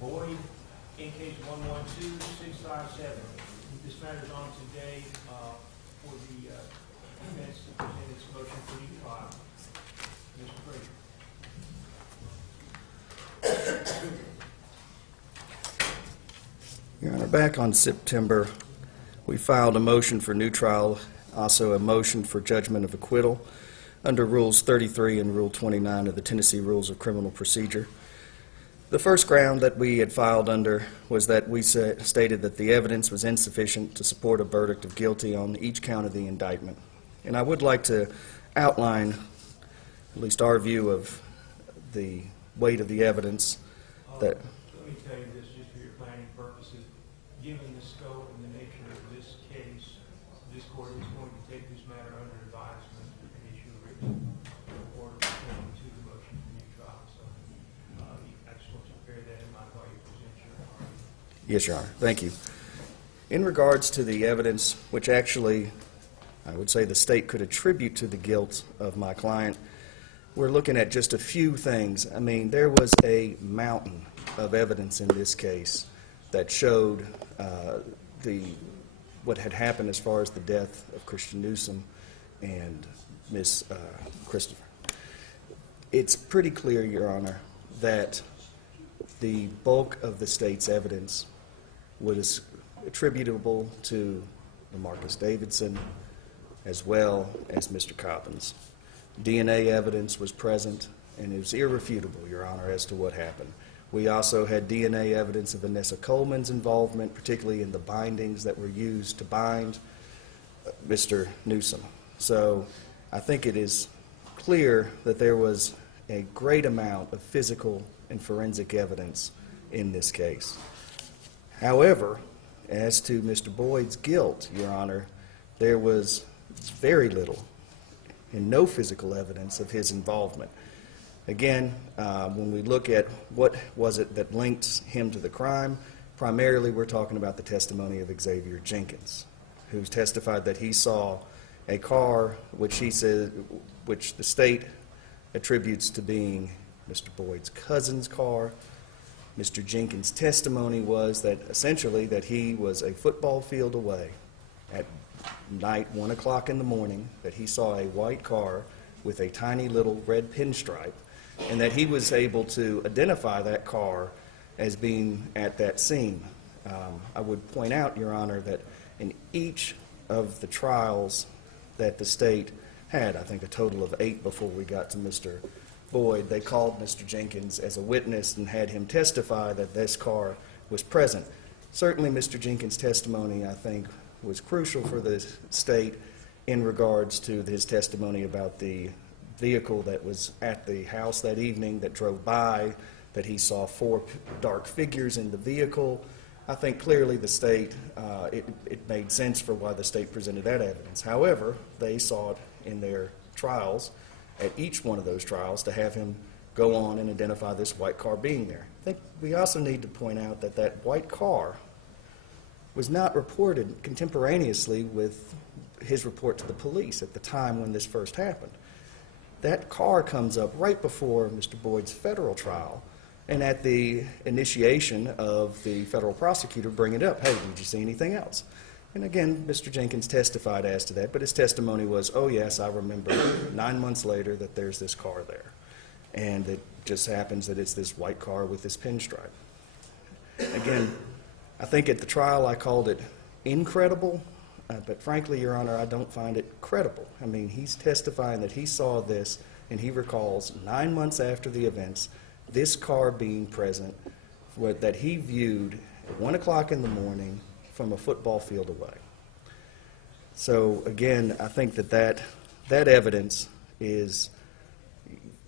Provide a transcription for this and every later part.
Boyd in case 112657. This matter is on today for the defense to present its motion for new trial. Mr. Frazier. Your Honor, back on September, we filed a motion for new trial, also a motion for judgment of acquittal under Rules 33 and Rule 29 of the Tennessee Rules of Criminal Procedure. The first ground that we had filed under was that we stated that the evidence was insufficient to support a verdict of guilty on each count of the indictment. And I would like to outline at least our view of the weight of the evidence that... Let me tell you this just for your planning purposes. Given the scope and the nature of this case, this court is going to take this matter under advisement and issue a written order pertaining to the motion for new trial. So I just want you to bear that in mind while you present your argument. Yes, Your Honor. Thank you. In regards to the evidence, which actually I would say the state could attribute to the guilt of my client, we're looking at just a few things. I mean, there was a mountain of evidence in this case that showed what had happened as far as the death of Christian-Newsom and Miss Christopher. It's pretty clear, Your Honor, that the bulk of the state's evidence was attributable to LaMarcus Davidson as well as Mr. Coppins. DNA evidence was present, and it was irrefutable, Your Honor, as to what happened. We also had DNA evidence of Vanessa Coleman's involvement, particularly in the bindings that were used to bind Mr. Newsom. So I think it is clear that there was a great amount of physical and forensic evidence in this case. However, as to Mr. Boyd's guilt, Your Honor, there was very little and no physical evidence of his involvement. Again, when we look at what was it that linked him to the crime, primarily we're talking about the testimony of Xavier Jenkins, who testified that he saw a car which he said, which the state attributes to being Mr. Boyd's cousin's car. Mr. Jenkins' testimony was that essentially that he was a football field away at night, 1 o'clock in the morning, that he saw a white car with a tiny little red pinstripe, and that he was able to identify that car as being at that scene. I would point out, Your Honor, that in each of the trials that the state had, I think a total of 8 before we got to Mr. Boyd, they called Mr. Jenkins as a witness and had him testify that this car was present. Certainly Mr. Jenkins' testimony, I think, was crucial for the state in regards to his testimony about the vehicle that was at the house that evening that drove by, that he saw 4 dark figures in the vehicle. I think clearly the state, it made sense for why the state presented that evidence. However, they sought in their trials, at each one of those trials, to have him go on and identify this white car being there. I think we also need to point out that that white car was not reported contemporaneously with his report to the police at the time when this first happened. That car comes up right before Mr. Boyd's federal trial, and at the initiation of the federal prosecutor bringing it up, hey, did you see anything else? And again, Mr. Jenkins testified as to that, but his testimony was, oh yes, I remember 9 months later that there's this car there. And it just happens that it's this white car with this pinstripe. Again, I think at the trial I called it incredible, but frankly, Your Honor, I don't find it credible. I mean, he's testifying that he saw this, and he recalls 9 months after the events, this car being present that he viewed at 1 o'clock in the morning from a football field away. So again, I think that evidence is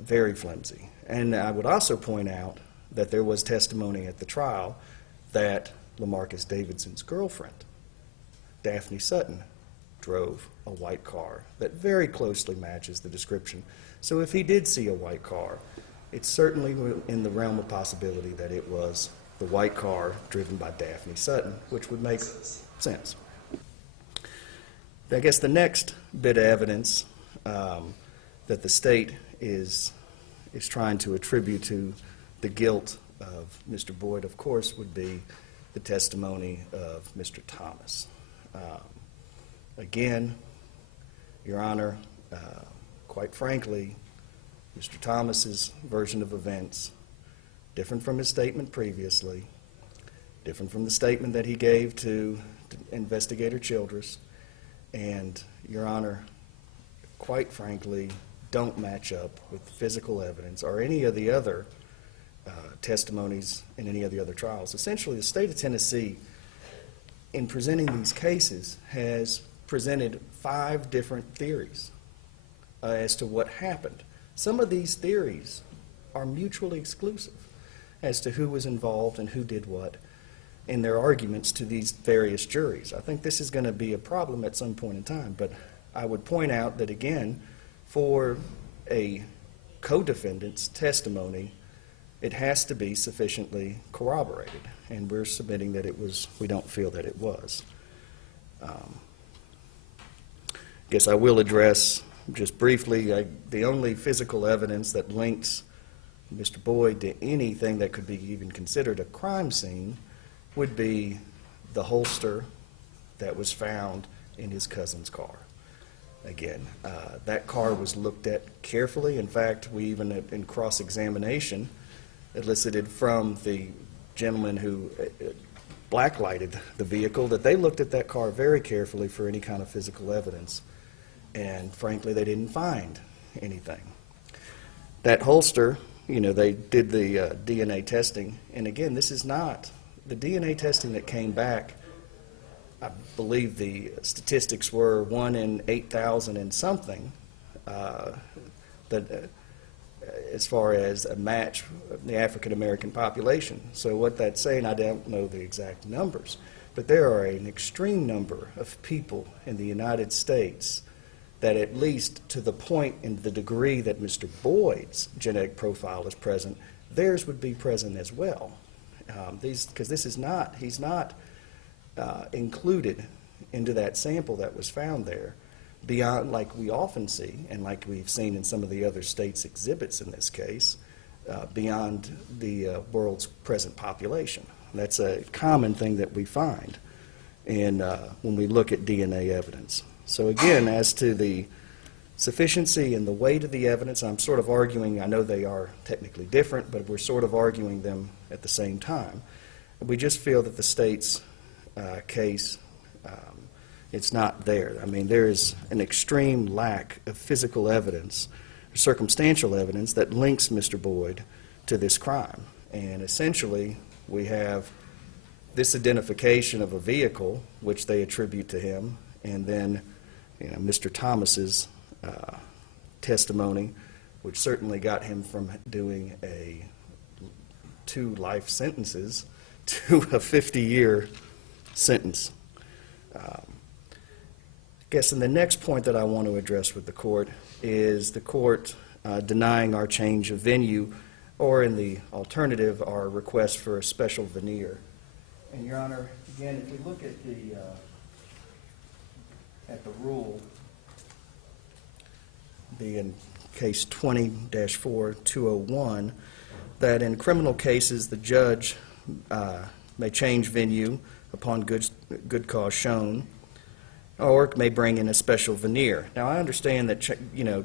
very flimsy. And I would also point out that there was testimony at the trial that LaMarcus Davidson's girlfriend, Daphne Sutton, drove a white car that very closely matches the description. So if he did see a white car, it's certainly in the realm of possibility that it was the white car driven by Daphne Sutton, which would make sense. I guess the next bit of evidence that the state is trying to attribute to the guilt of Mr. Boyd, of course, would be the testimony of Mr. Thomas. Again, Your Honor, quite frankly, Mr. Thomas's version of events, different from his statement previously, different from the statement that he gave to Investigator Childress, and, Your Honor, quite frankly, don't match up with physical evidence or any of the other testimonies in any of the other trials. Essentially, the state of Tennessee, in presenting these cases, has presented 5 different theories as to what happened. Some of these theories are mutually exclusive as to who was involved and who did what in their arguments to these various juries. I think this is going to be a problem at some point in time, but I would point out that, again, for a co-defendant's testimony, it has to be sufficiently corroborated, and we're submitting that it was, we don't feel that it was. I guess I will address just briefly the only physical evidence that links Mr. Boyd to anything that could be even considered a crime scene would be the holster that was found in his cousin's car. Again, that car was looked at carefully. In fact, we even in cross-examination elicited from the gentleman who blacklighted the vehicle that they looked at that car very carefully for any kind of physical evidence, and frankly they didn't find anything. That holster, you know, they did the DNA testing, and again, this is not the DNA testing that came back. I believe the statistics were 1 in 8,000 and something as far as a match of the African American population. So what that's saying, I don't know the exact numbers, but there are an extreme number of people in the United States that, at least to the point and the degree that Mr. Boyd's genetic profile is present, theirs would be present as well. Because this is not, he's not included into that sample that was found there, beyond, like we often see, and like we've seen in some of the other states' exhibits in this case, beyond the world's present population. That's a common thing that we find when we look at DNA evidence. So again, as to the sufficiency and the weight of the evidence, I'm sort of arguing, I know they are technically different, but we're sort of arguing them at the same time. We just feel that the state's case, it's not there. I mean, there is an extreme lack of physical evidence, circumstantial evidence that links Mr. Boyd to this crime. And essentially, we have this identification of a vehicle, which they attribute to him, and then, you know, Mr. Thomas's testimony, which certainly got him from doing 2 life sentences to a 50-year sentence. I guess, and the next point that I want to address with the court is the court denying our change of venue, or in the alternative, our request for a special veneer. And, Your Honor, again, if we look at the rule, in case 20-4201, that in criminal cases the judge may change venue upon good cause shown, or may bring in a special veneer. Now, I understand that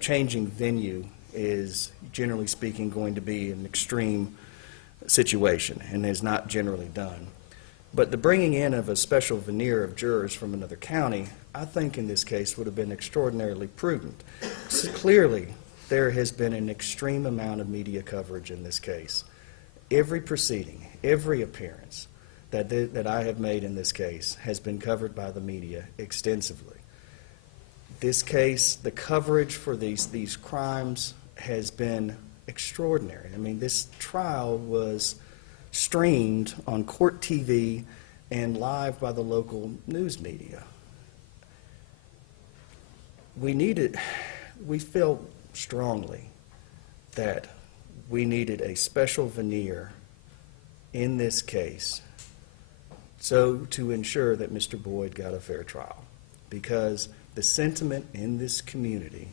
changing venue is, generally speaking, going to be an extreme situation and is not generally done. But the bringing in of a special veneer of jurors from another county, I think in this case would have been extraordinarily prudent. So clearly, there has been an extreme amount of media coverage in this case. Every proceeding, every appearance that I have made in this case has been covered by the media extensively. This case, the coverage for these crimes has been extraordinary. I mean, this trial was streamed on court TV and live by the local news media. We felt strongly that we needed a special veneer in this case so to ensure that Mr. Boyd got a fair trial, because the sentiment in this community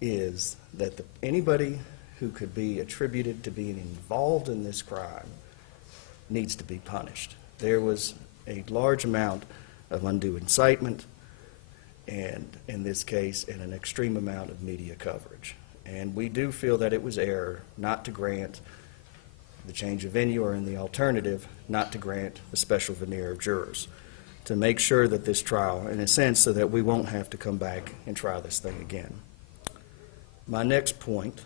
is that anybody who could be attributed to being involved in this crime needs to be punished. There was a large amount of undue incitement, and in this case, and an extreme amount of media coverage. And we do feel that it was error not to grant the change of venue, or in the alternative, not to grant a special veneer of jurors, to make sure that this trial, in a sense, so that we won't have to come back and try this thing again. My next point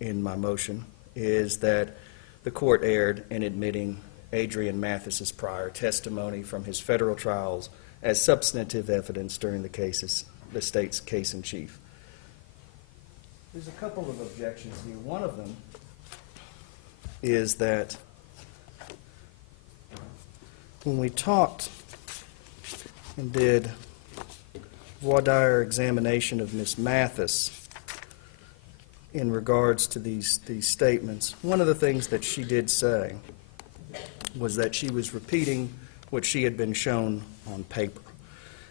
in my motion is that the court erred in admitting Adrian Mathis's prior testimony from his federal trials as substantive evidence during the state's case in chief. There's a couple of objections here. One of them is that when we talked and did voir dire examination of Ms. Mathis in regards to these statements, one of the things that she did say was that she was repeating what she had been shown on paper,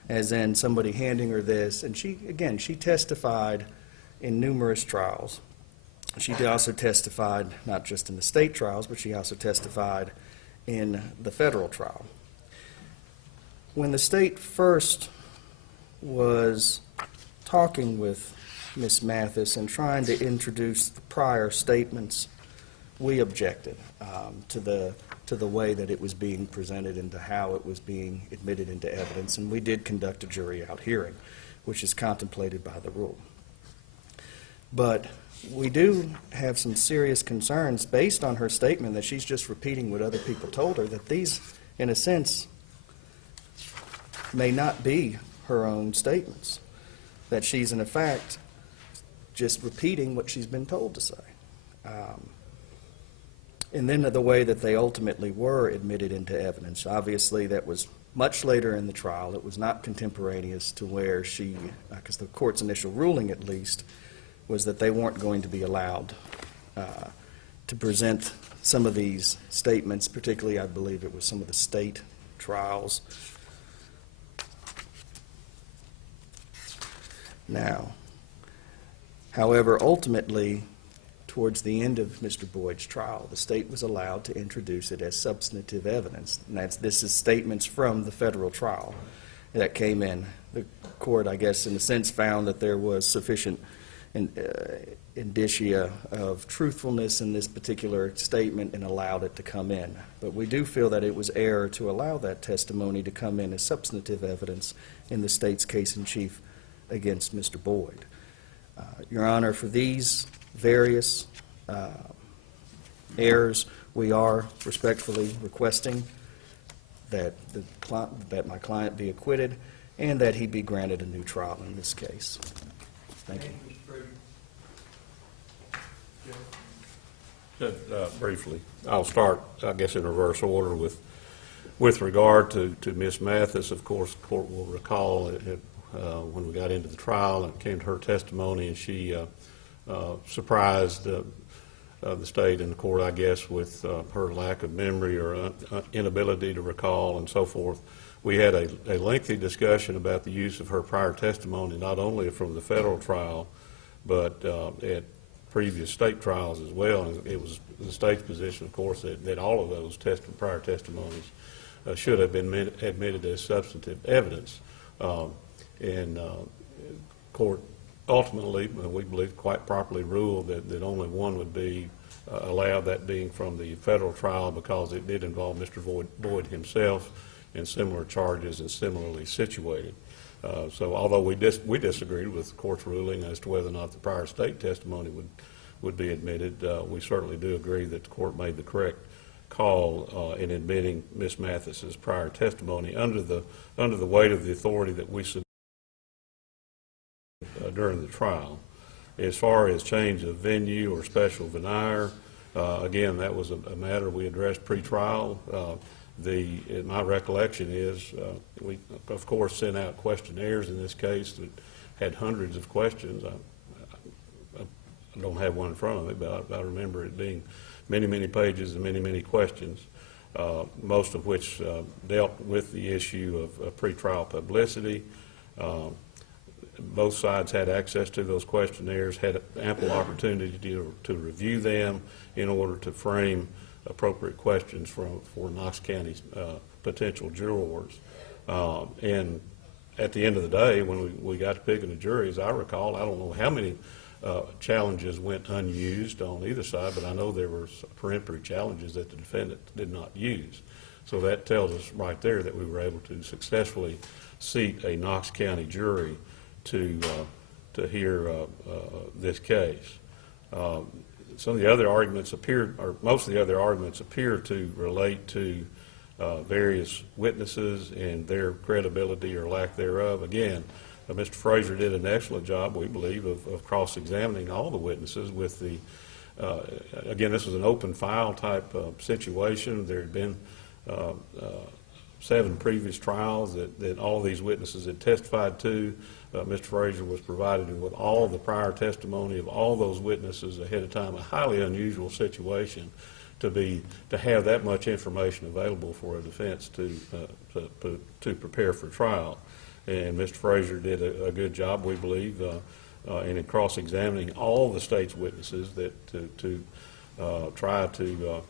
as in somebody handing her this, and she testified in numerous trials. She also testified not just in the state trials, but she also testified in the federal trial. When the state first was talking with Ms. Mathis and trying to introduce the prior statements, we objected to the way that it was being presented and to how it was being admitted into evidence, and we did conduct a jury out hearing, which is contemplated by the rule. But we do have some serious concerns based on her statement that she's just repeating what other people told her, that these, in a sense, may not be her own statements, that she's, in effect, just repeating what she's been told to say. And then the way that they ultimately were admitted into evidence, obviously that was much later in the trial. It was not contemporaneous to where she, because the court's initial ruling at least, was that they weren't going to be allowed to present some of these statements, particularly I believe it was some of the state trials. Now, however, ultimately, towards the end of Mr. Boyd's trial, the state was allowed to introduce it as substantive evidence. And this is statements from the federal trial that came in. The court, I guess, in a sense, found that there was sufficient indicia of truthfulness in this particular statement and allowed it to come in. But we do feel that it was error to allow that testimony to come in as substantive evidence in the state's case in chief against Mr. Boyd. Your Honor, for these various errors, we are respectfully requesting that my client be acquitted and that he be granted a new trial in this case. Thank you. Briefly, I'll start, I guess, in reverse order with regard to Ms. Mathis. Of course, the court will recall when we got into the trial and it came to her testimony, and she surprised the state and the court, I guess, with her lack of memory or inability to recall and so forth. We had a lengthy discussion about the use of her prior testimony, not only from the federal trial, but at previous state trials as well. And it was the state's position, of course, that all of those prior testimonies should have been admitted as substantive evidence. And court ultimately, we believe, quite properly ruled that only one would be allowed, that being from the federal trial, because it did involve Mr. Boyd himself in similar charges and similarly situated. So although we disagreed with the court's ruling as to whether or not the prior state testimony would be admitted, we certainly do agree that the court made the correct call in admitting Ms. Mathis's prior testimony under the weight of the authority that we submitted during the trial. As far as change of venue or special veneer, again, that was a matter we addressed pre-trial. My recollection is we, of course, sent out questionnaires in this case that had hundreds of questions. I don't have one in front of me, but I remember it being many, many pages and many, many questions, most of which dealt with the issue of pretrial publicity. both sides had access to those questionnaires, had ample opportunity to review them in order to frame appropriate questions for Knox County's potential jurors. And at the end of the day, when we got to picking the jury, as I recall, I don't know how many challenges went unused on either side, but I know there were peremptory challenges that the defendant did not use. So that tells us right there that we were able to successfully seat a Knox County jury to hear this case. Some of the other arguments appear, or most of the other arguments appear to relate to various witnesses and their credibility or lack thereof. Again, Mr. Frazier did an excellent job, we believe, of cross-examining all the witnesses with the, again, this was an open file type situation. There had been 7 previous trials that all of these witnesses had testified to. Mr. Frazier was provided with all the prior testimony of all those witnesses ahead of time, a highly unusual situation to have that much information available for a defense to prepare for trial. And Mr. Frazier did a good job, we believe, in cross-examining all the state's witnesses to try to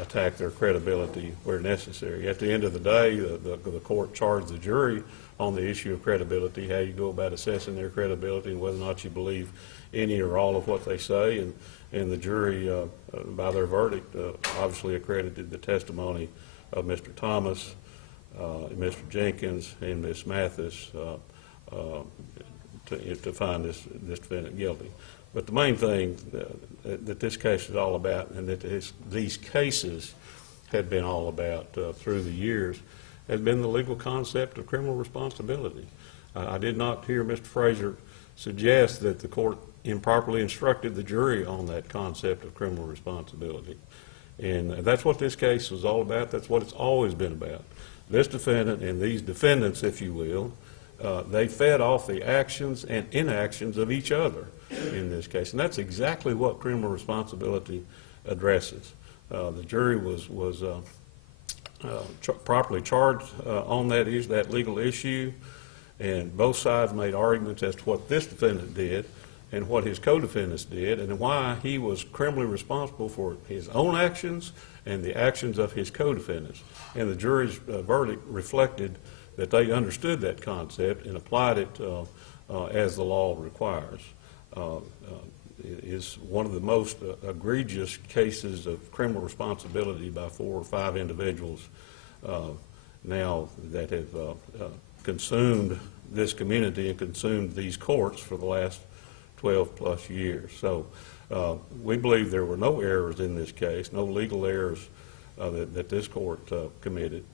attack their credibility where necessary. At the end of the day, the court charged the jury on the issue of credibility, how you go about assessing their credibility and whether or not you believe any or all of what they say. And the jury, by their verdict, obviously accredited the testimony of Mr. Thomas, Mr. Jenkins, and Ms. Mathis to find this defendant guilty. But the main thing that this case is all about, and that these cases have been all about through the years, has been the legal concept of criminal responsibility. I did not hear Mr. Frazier suggest that the court improperly instructed the jury on that concept of criminal responsibility. And that's what this case was all about. That's what it's always been about. This defendant and these defendants, if you will, they fed off the actions and inactions of each other in this case. And that's exactly what criminal responsibility addresses. The jury was properly charged on that legal issue, and both sides made arguments as to what this defendant did and what his co-defendants did and why he was criminally responsible for his own actions and the actions of his co-defendants. And the jury's verdict reflected that they understood that concept and applied it as the law requires. It is one of the most egregious cases of criminal responsibility by 4 or 5 individuals now that have consumed this community and consumed these courts for the last 12 plus years. So we believe there were no errors in this case, no legal errors that this court committed.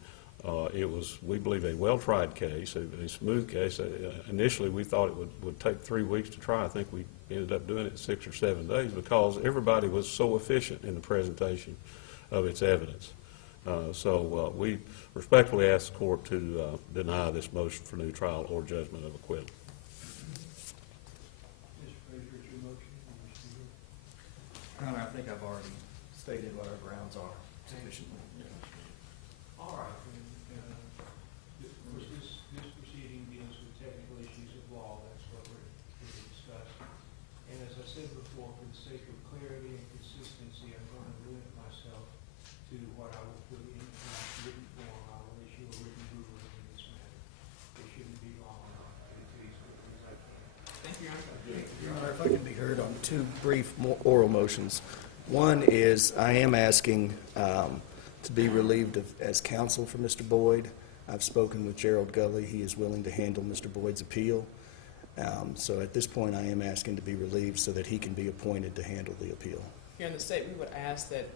It was, we believe, a well-tried case, a smooth case. Initially, we thought it would take 3 weeks to try. I think we ended up doing it in 6 or 7 days because everybody was so efficient in the presentation of its evidence. So we respectfully ask the court to deny this motion for new trial or judgment of acquittal. Mr. Frazier, is your motion? Your Honor, I think I've already stated what our grounds are sufficiently. All right. Of course, this proceeding deals with technical issues of law. That's what we're here to discuss. And as I said before, for the sake of clarity and consistency, I'm going to limit myself to what I will put in written form. I will issue a written ruling in this matter. It shouldn't be long enough to get to as quickly as I can. Thank you, Your Honor. Your Honor, if I can be heard on 2 brief oral motions. One is I am asking to be relieved as counsel for Mr. Boyd. I've spoken with Gerald Gully. He is willing to handle Mr. Boyd's appeal. So at this point, I am asking to be relieved so that he can be appointed to handle the appeal. Here in the state, we would ask that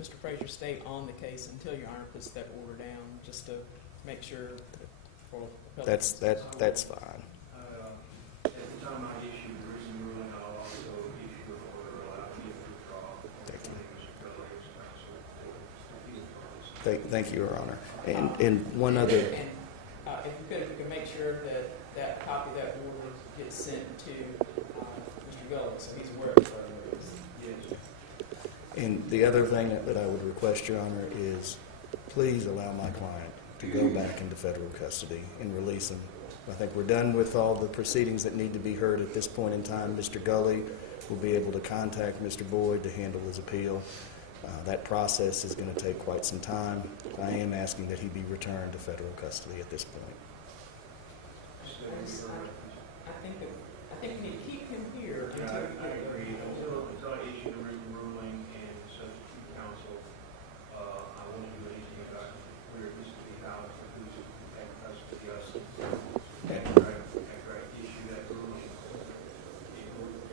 Mr. Frazier stay on the case until Your Honor puts that order down, just to make sure for That's fine. At the time I issue the written ruling, I'll also issue an order allowing you to withdraw. Thank you. Mr. Gully as counsel for appeal. Thank you, Your Honor. And one other. And if you could make sure that copy of that order gets sent to Mr. Gully, so he's aware of it. Yes. And the other thing that I would request, Your Honor, is please allow my client to go back into federal custody and release him I think we're done with all the proceedings that need to be heard at this point in time. Mr. Gully will be able to contact Mr. Boyd to handle his appeal. That process is going to take quite some time. I am asking that he be returned to federal custody at this point. I think we need to keep him here until I we get agree. Until I issue the written ruling and substitute counsel, I won't do anything about it. Where this is the house, who's at custody of us. After I issue that ruling,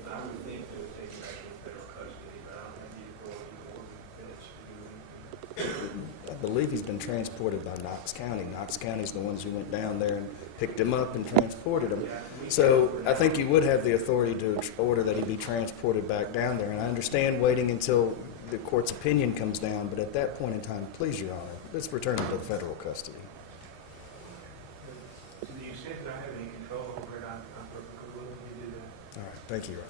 I would think they would take it back to federal custody, but I don't have the authority or the minutes to do anything. I believe he's been transported by Knox County. Knox County's the ones who went down there and picked him up and transported him. So I think you would have the authority to order that he be transported back down there. And I understand waiting until the court's opinion comes down, but at that point in time, please, Your Honor, let's return him to federal custody. To the extent that I have any control over it, I'm perfectly willing to do that. All right. Thank you, Your Honor.